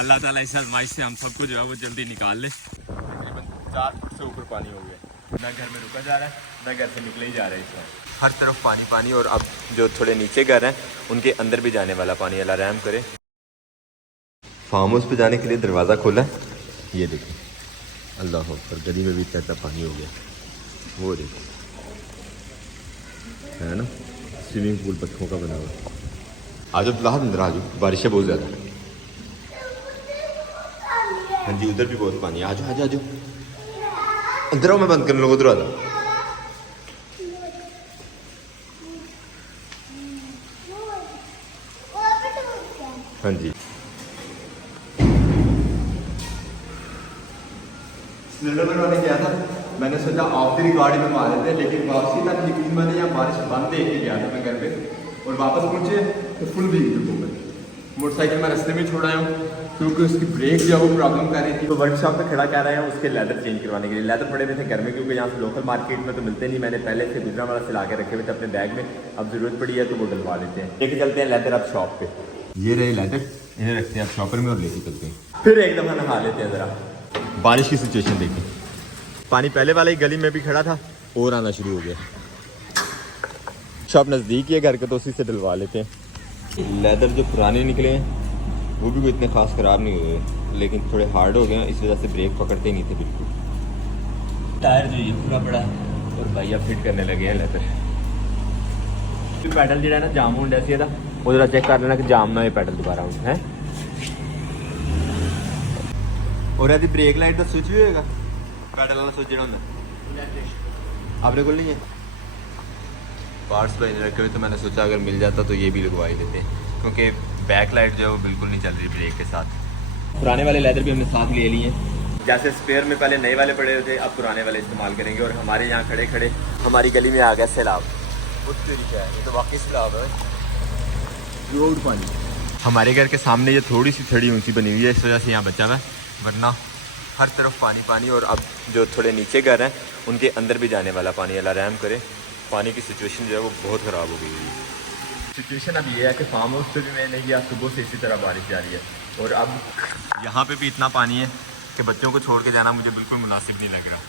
अल्लाह ताला इस आजमाइश से हम सबको जो है वो जल्दी निकाल ले। तकरीबन 4 फुट से ऊपर पानी हो गया, ना घर में रुका जा रहा है ना घर से निकले ही जा रहा है इस वक्त। हर तरफ पानी पानी, और अब जो थोड़े नीचे घर हैं उनके अंदर भी जाने वाला पानी, अल्लाह रहम करे। फार्म हाउस पे जाने के लिए दरवाज़ा खोला है, ये देखो अल्लाह अकबर, गली में भी इतना पानी हो गया, वो देखो है ना, स्विमिंग पूल बच्चों का बना हुआ। आज अब अंदर आ जाओ, बारिश है बहुत ज़्यादा। हाँ जी, उधर भी बहुत पानी है, आ जाओ आ जाओ अंदर आओ, मैं बंद करने लगा, उधर आ जाओ। हाँ जी, बनवाने गया था, मैंने सोचा ऑफ द रिकॉर्ड में मार लेते हैं, लेकिन वापसी तक निकली मैंने यहाँ बारिश बंद देख के गया था मैं घर पे, और वापस पहुँचे तो फुल भीग चुका मैं। मोटरसाइकिल मैं रास्ते में छोड़ आया हूँ क्योंकि उसकी ब्रेक जो है वो प्रॉब्लम कर रही थी। तो वर्कशॉप पे खड़ा कर रहे हैं उसके लेदर चेंज करवाने के लिए। लेदर पड़े हुए थे घर में क्योंकि यहाँ से लोकल मार्केट में तो मिलते नहीं, मैंने पहले से गुजरा वाला सिला के रखे हुए थे अपने बैग में, अब ज़रूरत पड़ी है तो वो डलवा लेते हैं। लेके चलते हैं लेदर अब शॉप पे। ये रहे लेदर, इन्हें रखते हैं अब शॉपर में और लेके चलते हैं। फिर एक दफ़ा नहा लेते हैं ज़रा। बारिश की सिचुएशन देखिए, पानी पहले वाले गली में भी खड़ा था और आना शुरू हो गया। शॉप नज़दीक ही है घर के तो उसी से डलवा लेते हैं। लेदर जो पुराने निकले हैं वो भी कोई इतने खास ख़राब नहीं हुए, लेकिन थोड़े हार्ड हो गए हैं, इस वजह से ब्रेक पकड़ते ही नहीं थे बिल्कुल। टायर जो ये पूरा पड़ा और भैया फिट करने लगे हैं लेदर। पैडल जो है ना जाम होने ऐसी था, वो जरा चेक कर लेना कि जाम ना हो पैडल दोबारा है। और यदि ब्रेक लाइट का स्विच भी होगा, पैडल वाला स्विच जो होता अपने को नहीं है, पार्ट्स पे रखे हुए, तो मैंने सोचा अगर मिल जाता तो ये भी लगवा ही देते, क्योंकि बैक लाइट जो है वो बिल्कुल नहीं चल रही ब्रेक के साथ। पुराने वाले लेदर भी हमने साथ ले लिए हैं, जैसे स्पेयर में पहले नए वाले पड़े थे, अब पुराने वाले इस्तेमाल करेंगे। और हमारे यहाँ खड़े खड़े हमारी गली में आ गया सैलाब। उस तरीके है, ये तो वाकई सैलाब है, रोड पानी। हमारे घर के सामने ये थोड़ी सी थड़ी ऊंची बनी हुई है, इस वजह से यहाँ बचा हुआ है, वरना हर तरफ पानी पानी। और अब जो थोड़े नीचे घर हैं उनके अंदर भी जाने वाला पानी, अल्लाह रहम करे। पानी की सिचुएशन जो है वो बहुत ख़राब हो गई है। सिचुएशन अब ये है कि फार्म हाउस पे भी मैं नहीं गया, सुबह से इसी तरह बारिश जा रही है, और अब यहाँ पे भी इतना पानी है कि बच्चों को छोड़ के जाना मुझे बिल्कुल मुनासिब नहीं लग रहा।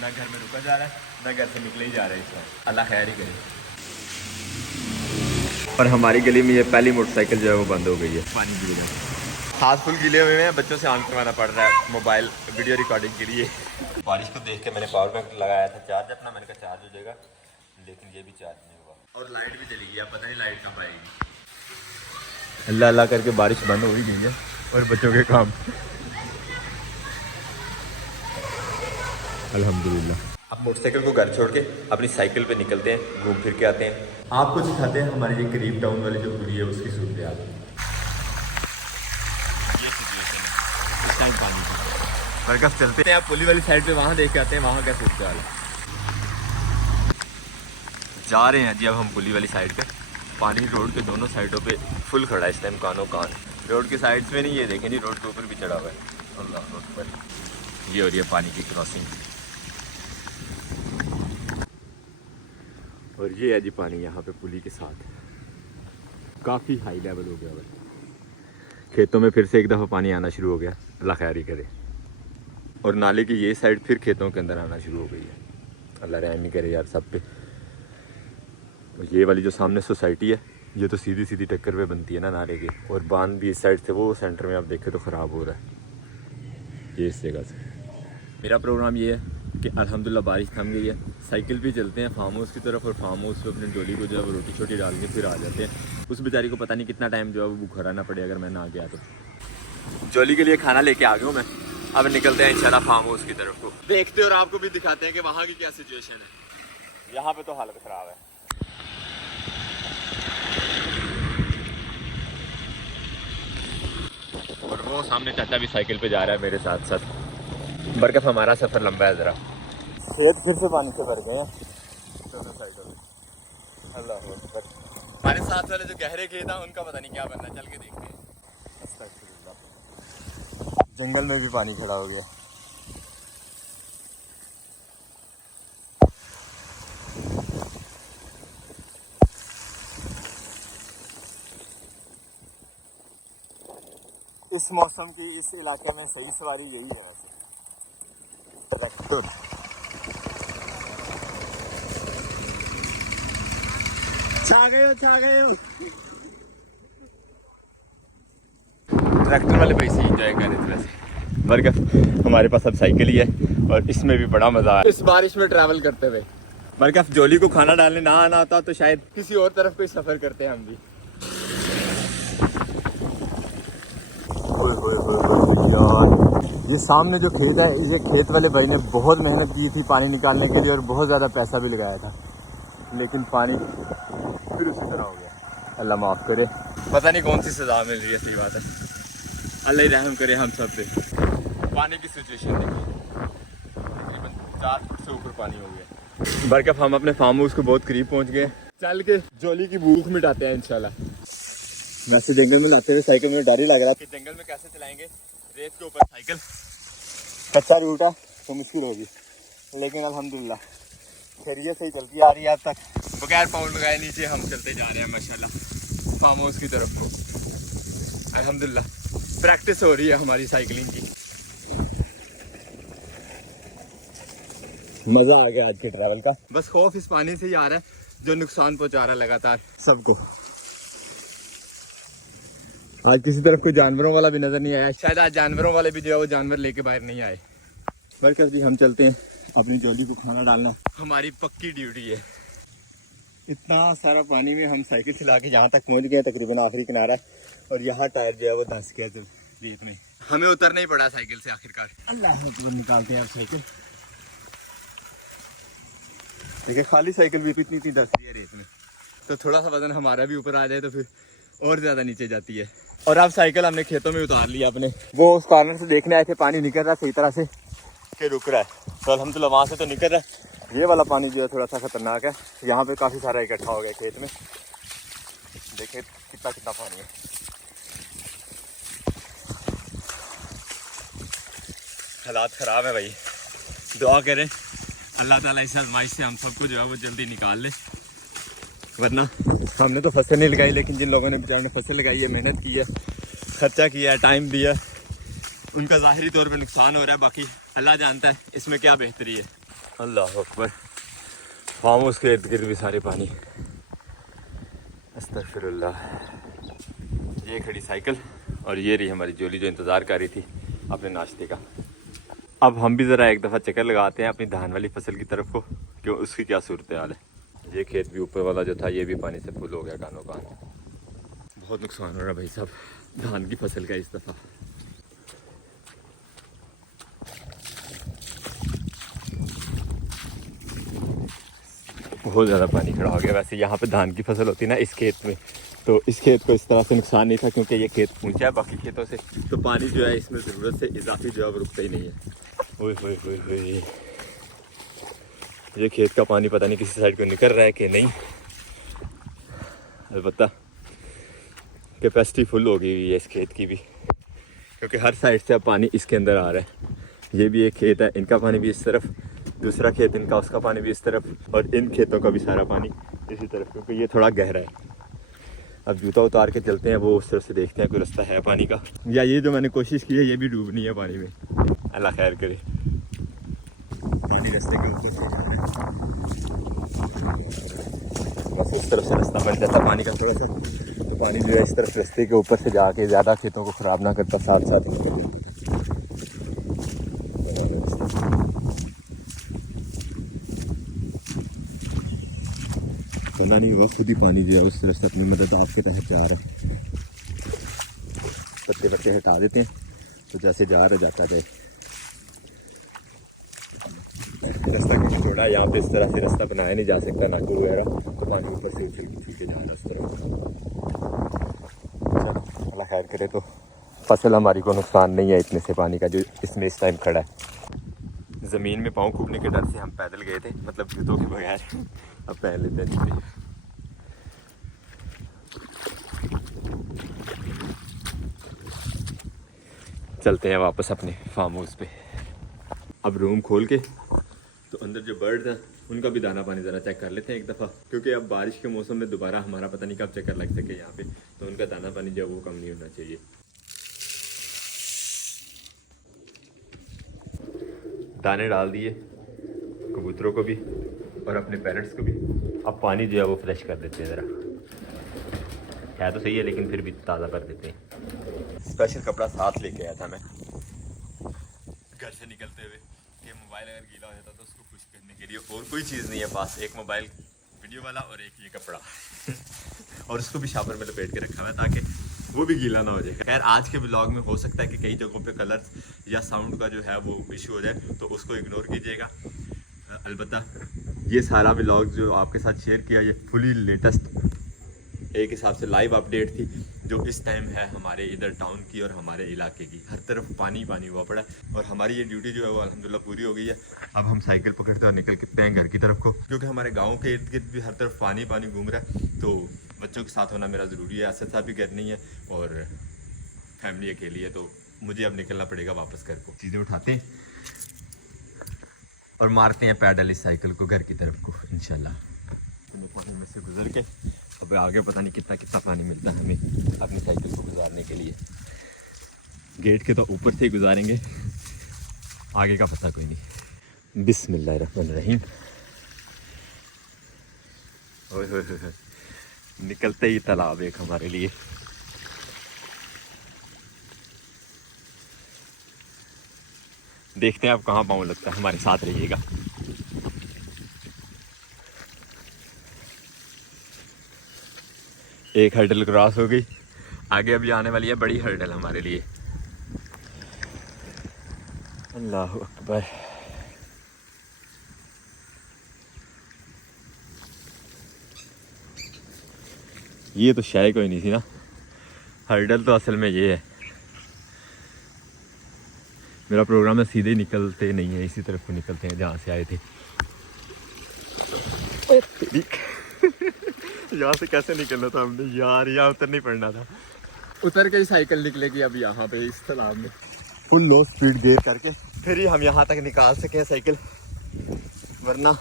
ना घर में रुका जा रहा है ना घर से निकले ही जा रहे हैं इस वक्त, अल्लाह खैर ही करे। और हमारी गली में ये पहली मोटरसाइकिल जो है वो बंद हो गई है पानी गिर गया। हाथ फुल गीले हुए हैं, बच्चों से ऑन करवाना पड़ रहा है मोबाइल वीडियो रिकॉर्डिंग के लिए। बारिश को देख के मैंने पावर बैंक लगाया था चार्ज अपना, मैंने कहा चार्ज हो जाएगा, लेकिन ये भी चार्ज नहीं हुआ और लाइट भी चली गई। अब पता नहीं लाइट कब आएगी। अल्लाह अल्लाह करके बारिश बंद हो ही गई है और बच्चों के काम अल्हम्दुलिल्लाह। अब मोटरसाइकिल को घर छोड़ के अपनी साइकिल पे निकलते हैं, घूम फिर के आते हैं, आपको सिखाते हैं हमारे ये करीब टाउन वाली जो पुली है उसकी सूरत हाल। ये सिचुएशन है इस टाइम पानी की। बरकत चलते हैं आप पुली वाली साइड पे, वहाँ देख के आते हैं वहाँ का सूरत हाल है। जा रहे हैं जी अब हम पुली वाली साइड पे। पानी रोड के दोनों साइडों पे फुल खड़ा है इस टाइम, कानों कान। रोड की साइड्स में नहीं, ये देखें जी रोड के ऊपर भी चढ़ा हुआ है। अल्लाह अकबर, ये हो रही है पानी की क्रॉसिंग। और ये है जी पानी यहाँ पे पुली के साथ, काफ़ी हाई लेवल हो गया है। खेतों में फिर से एक दफ़ा पानी आना शुरू हो गया, अल्लाह खैर ही करे। और नाले की ये साइड फिर खेतों के अंदर आना शुरू हो गई है, अल्लाह रहम ही करे यार सब पे। ये वाली जो सामने सोसाइटी है ये तो सीधी सीधी टक्कर पे बनती है ना नाले की, और बांध भी इस साइड से, वो सेंटर में आप देखें तो ख़राब हो रहा है ये इस जगह से। मेरा प्रोग्राम ये है कि अल्हम्दुलिल्लाह बारिश थम गई है, साइकिल पे चलते हैं फार्म हाउस की तरफ, और फार्म हाउस पे अपने डोली को जो है वो रोटी छोटी डाल के फिर आ जाते हैं। उस बेचारी को पता नहीं कितना टाइम जो है वो भूखा रहना पड़े अगर मैं ना गया तो। जोली के लिए खाना लेके आ गया हूँ मैं, अब निकलते हैं इंशाल्लाह फार्म हाउस की तरफ को, देखते और आपको भी दिखाते हैं कि वहाँ की क्या सिचुएशन है। यहाँ पे तो हालत ख़राब है। और वो सामने चाचा भी साइकिल पे जा रहा है मेरे साथ साथ। बरकत हमारा सफ़र लंबा है ज़रा। खेत फिर से पानी से भर गए हैं दोनों साइडों में, अल्लाह अकबर। हमारे साथ वाले जो गहरे खेत हैं उनका पता नहीं क्या बनना है, चल के देखते हैं। जंगल में भी पानी खड़ा हो गया। इस मौसम की इस इलाके में सही सवारी यही है वैसे। छा गए हो। ट्रैक्टर वाले भाई से एंजॉय कर रहे थे वैसे, बरकफ हमारे पास अब साइकिल ही है और इसमें भी बड़ा मजा है इस बारिश में ट्रैवल करते हुए। बरकफ जोली को खाना डालने ना आना होता तो शायद किसी और तरफ कोई सफर करते हैं हम भी। यार ये सामने जो खेत है, इसे खेत वाले भाई ने बहुत मेहनत की थी पानी निकालने के लिए और बहुत ज़्यादा पैसा भी लगाया था, लेकिन पानी फिर उसी तरह हो गया। अल्लाह माफ़ करे, पता नहीं कौन सी सज़ा मिल रही है। सही बात है, अल्लाह ही रहम करे हम सब पे। पानी की सिचुएशन देखिए, तकरीबन 4 फुट से ऊपर पानी हो गया। बरकफ हम अपने फार्म हाउस को बहुत करीब पहुंच गए, चल के जोली की भूख मिटाते हैं इंशाल्लाह। वैसे जंगल में लाते हुए साइकिल में डर ही लग रहा है कि जंगल में कैसे चलाएंगे, रेत के ऊपर साइकिल, कच्चा रूट है तो मुश्किल होगी, लेकिन अल्हम्दुलिल्लाह खैरियत से ही चलती आ रही है। अब तक बगैर पाउंड लगाए नीचे हम चलते जा रहे हैं माशाल्लाह फार्म हाउस की तरफ को। अल्हम्दुलिल्लाह प्रैक्टिस हो रही है हमारी साइकिलिंग की। मज़ा आ गया आज के ट्रैवल का। बस खौफ इस पानी से ही आ रहा है जो नुकसान पहुंचा रहा है लगातार सबको। आज किसी तरफ कोई जानवरों वाला भी नजर नहीं आया, शायद आज जानवरों वाले भी जो है वो जानवर लेके बाहर नहीं आए। बल्कि जी हम चलते हैं, अपनी जोली को खाना डालना हमारी पक्की ड्यूटी है। इतना सारा पानी में हम साइकिल चला के यहाँ तक पहुँच गए, तकरीबन आखिरी किनारा है, और यहाँ टायर जो है वो धंस गया रेत में, हमें उतरना ही पड़ा साइकिल से आखिरकार। अल्लाह निकालते हैं अब साइकिल। देखिए खाली साइकिल भी इतनी धंस रही है रेत में, तो थोड़ा सा वजन हमारा भी ऊपर आ जाए तो फिर और ज़्यादा नीचे जाती है। और अब साइकिल हमने खेतों में उतार लिया अपने, वो उस कॉर्नर से देखने आए थे पानी निकल रहा है सही तरह से कि रुक रहा है, तो अल्हम्दुलिल्लाह वहाँ से तो निकल रहा है। ये वाला पानी जो है थोड़ा सा खतरनाक है, यहाँ पे काफ़ी सारा इकट्ठा हो गया खेत में। देखिए कितना पानी है। हालात ख़राब है भाई, दुआ करें अल्लाह ताला इस आज़माइश से हम सबको जो है वो जल्दी निकाल ले, वरना हमने तो फसल नहीं लगाई, लेकिन जिन लोगों ने बेचारों ने फसल लगाई है, मेहनत की है, खर्चा किया है, टाइम दिया, उनका ज़ाहिरी तौर पे नुकसान हो रहा है। बाकी अल्लाह जानता है इसमें क्या बेहतरी है। अल्लाह अकबर, फार्म हाउस के इर्द गिर्द भी सारे पानी। अस्तगफिरुल्लाह। ये खड़ी साइकिल और ये रही हमारी जोली जो इंतज़ार कर रही थी अपने नाश्ते का। अब हम भी ज़रा एक दफ़ा चक्कर लगाते हैं अपनी धान वाली फसल की तरफ को, क्यों उसकी क्या सूरत हाल है। ये खेत भी ऊपर वाला जो था ये भी पानी से फुल हो गया कानों कान। बहुत नुकसान हो रहा है भाई साहब धान की फसल का इस दफ़ा। बहुत ज़्यादा पानी खड़ा हो गया। वैसे यहाँ पे धान की फसल होती है ना इस खेत में, तो इस खेत को इस तरह से नुकसान नहीं था क्योंकि ये खेत ऊंचा है बाकी खेतों से, तो पानी जो है इसमें ज़रूरत से इजाफी जो है वो रुकता ही नहीं है। ओए होए होए होए, ये खेत का पानी पता नहीं किसी साइड को निकल रहा है कि नहीं, अलबत्ता कैपेसिटी फुल हो गई हुई है इस खेत की भी, क्योंकि हर साइड से अब पानी इसके अंदर आ रहा है। ये भी एक खेत है, इनका पानी भी इस तरफ, दूसरा खेत इनका, उसका पानी भी इस तरफ, और इन खेतों का भी सारा पानी इसी तरफ, क्योंकि ये थोड़ा गहरा है। अब जूता उतार के चलते हैं, वो उस तरफ से देखते हैं कोई रास्ता है पानी का, या ये जो मैंने कोशिश की है ये भी डूबनी है पानी में। अल्लाह खैर करे। पानी रास्ते के ऊपर से जा रहा है, बस उस तरफ से रास्ता बन जाता पानी का थोड़ा सा, तो पानी जो है इस तरफ रास्ते के ऊपर से जाके ज़्यादा खेतों को ख़राब ना करता, साथ साथ ही निकल जाता। पता नहीं हुआ खुद ही पानी जो है उस तरफ से अपनी मदद आपके तहत जा रहा है। पत्ते पत्ते हटा देते हैं तो जैसे जा रहा जाता जाए। रास्ता क्योंकि थोड़ा है यहाँ पे, इस तरह से रास्ता बनाया नहीं जा सकता नाकू वगैरह, तो पानी ऊपर से उछल के जा रहा है उस तरफ। चलो अल्लाह खैर करे, तो फसल हमारी को नुकसान नहीं है इतने से पानी का जो इसमें इस टाइम खड़ा है। ज़मीन में पाँव खूबने के डर से हम पैदल गए थे, मतलब जूतों के बगैर। अब पहन लेते हैं। चलते हैं वापस अपने फार्म हाउस पे। अब रूम खोल के तो अंदर जो बर्ड है उनका भी दाना पानी ज़रा चेक कर लेते हैं एक दफ़ा, क्योंकि अब बारिश के मौसम में दोबारा हमारा पता नहीं कब चक्कर लग सके यहाँ पे, तो उनका दाना पानी जो है वो कम नहीं होना चाहिए। दाने डाल दिए कबूतरों को भी और अपने पेरेंट्स को भी। अब पानी जो है वो फ्रेश कर देते हैं ज़रा, है तो सही है लेकिन फिर भी ताज़ा कर देते हैं। स्पेशल कपड़ा साथ लेके आया था मैं घर से निकलते हुए कि मोबाइल अगर गीला हो जाता तो उसको खुश करने के लिए, और कोई चीज़ नहीं है पास, एक मोबाइल वीडियो वाला और एक ये कपड़ा और उसको भी शावर में लपेट के रखा हुआ है ताकि वो भी गीला ना हो जाए। खैर आज के ब्लॉग में हो सकता है कि कई जगहों पे कलर्स या साउंड का जो है वो इशू हो जाए, तो उसको इग्नोर कीजिएगा। अलबत्ता ये सारा व्लॉग जो आपके साथ शेयर किया ये फुली लेटेस्ट एक हिसाब से लाइव अपडेट थी जो इस टाइम है हमारे इधर टाउन की और हमारे इलाके की। हर तरफ पानी पानी हुआ पड़ा है और हमारी ये ड्यूटी जो है वो अल्हम्दुलिल्लाह पूरी हो गई है। अब हम साइकिल पकड़ते और निकल के हैं घर की तरफ को, क्योंकि हमारे गाँव के इर्द गिर्द भी हर तरफ पानी पानी घूम रहा है, तो बच्चों के साथ होना मेरा ज़रूरी है। असद साहब भी घर नहीं है और फैमिली अकेली है, तो मुझे अब निकलना पड़ेगा वापस घर को। चीज़ें उठाते हैं और मारते हैं पैडल इस साइकिल को घर की तरफ को इंशाल्लाह। पानी में से गुजर के अब आगे पता नहीं कितना कितना पानी मिलता है हमें अपनी साइकिल को गुजारने के लिए। गेट के तो ऊपर से ही गुजारेंगे, आगे का पता कोई नहीं। बिस्मिल्लाहिर्रहमानिर्रहीम। ओए होए होए, निकलते ही तालाब एक हमारे लिए। देखते हैं अब कहाँ पाँव लगता है, हमारे साथ रहिएगा। एक हर्डल क्रॉस हो गई, आगे अभी आने वाली है बड़ी हर्डल हमारे लिए। अल्लाह अकबर। ये तो शायद कोई नहीं थी ना, हर्डल तो असल में ये है। मेरा प्रोग्राम है सीधे निकलते नहीं है, इसी तरफ को निकलते हैं जहाँ से आए थे। यहाँ से कैसे निकलना था हमने यार, यहाँ उतर नहीं पड़ना था। उतर के ही साइकिल निकलेगी अब यहाँ पे इस तालाब में फुल लो स्पीड गेयर करके, फिर ही हम यहाँ तक निकाल सके साइकिल, वरना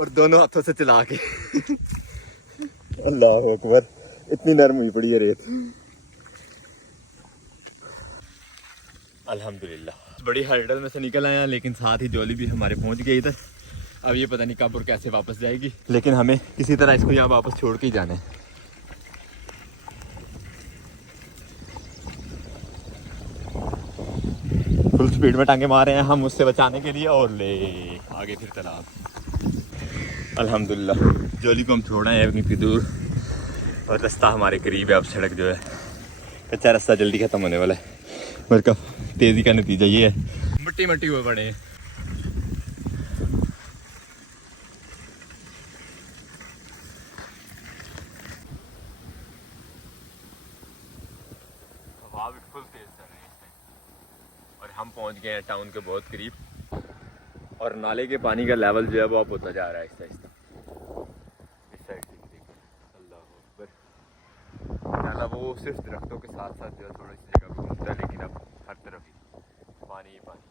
और दोनों हाथों से चला के अल्लाह अकबर, इतनी नरम हुई पड़ी है रेत। अल्हम्दुलिल्लाह बड़ी हर्डल में से निकल आए हैं, लेकिन साथ ही जोली भी हमारे पहुंच गई इधर। अब ये पता नहीं कब और कैसे वापस जाएगी, लेकिन हमें किसी तरह इसको यहाँ वापस छोड़ के ही जाना है। फुल स्पीड में टांगे मारे हैं हम उससे बचाने के लिए, और ले आगे फिर तालाब। अल्हम्दुलिल्लाह जोली को हम छोड़ा है अपनी फिदूर, और रास्ता हमारे करीब है। अब सड़क जो है कच्चा रास्ता जल्दी ख़त्म होने वाला है, मगर तेज़ी का नतीजा ये है मिट्टी मिट्टी हुए पड़े हैं। हवा भी फुल तेज चल रही है इस टाइम, और हम पहुंच गए हैं टाउन के बहुत करीब, और नाले के पानी का लेवल जो है वो अब होता जा रहा है आहिस्ता आहिस्ता। इस साइड से देखिए, अल्लाह अकबर। नाला वो सिर्फ दरख्तों के साथ साथ जो है थोड़ी सी जगह पे घूमता है, लेकिन अब हर तरफ पानी ही पानी।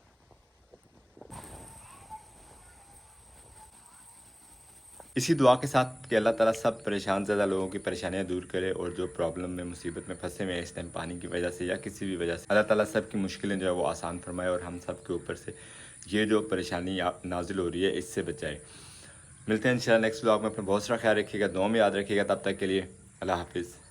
इसी दुआ के साथ कि अल्लाह ताला सब परेशान ज़्यादा लोगों की परेशानियां दूर करे, और जो प्रॉब्लम में मुसीबत में फंसे हुए हैं इस टाइम पानी की वजह से या किसी भी वजह से, अल्लाह ताला सब की मुश्किलें जो है वो आसान फरमाए, और हम सब के ऊपर से ये जो परेशानी नाजिल हो रही है इससे बचाए। मिलते हैं इंशाल्लाह नेक्स्ट व्लॉग में। अपना बहुत सारा ख्याल रखिएगा, दुआ में याद रखिएगा। तब तक के लिए अल्लाह हाफिज़।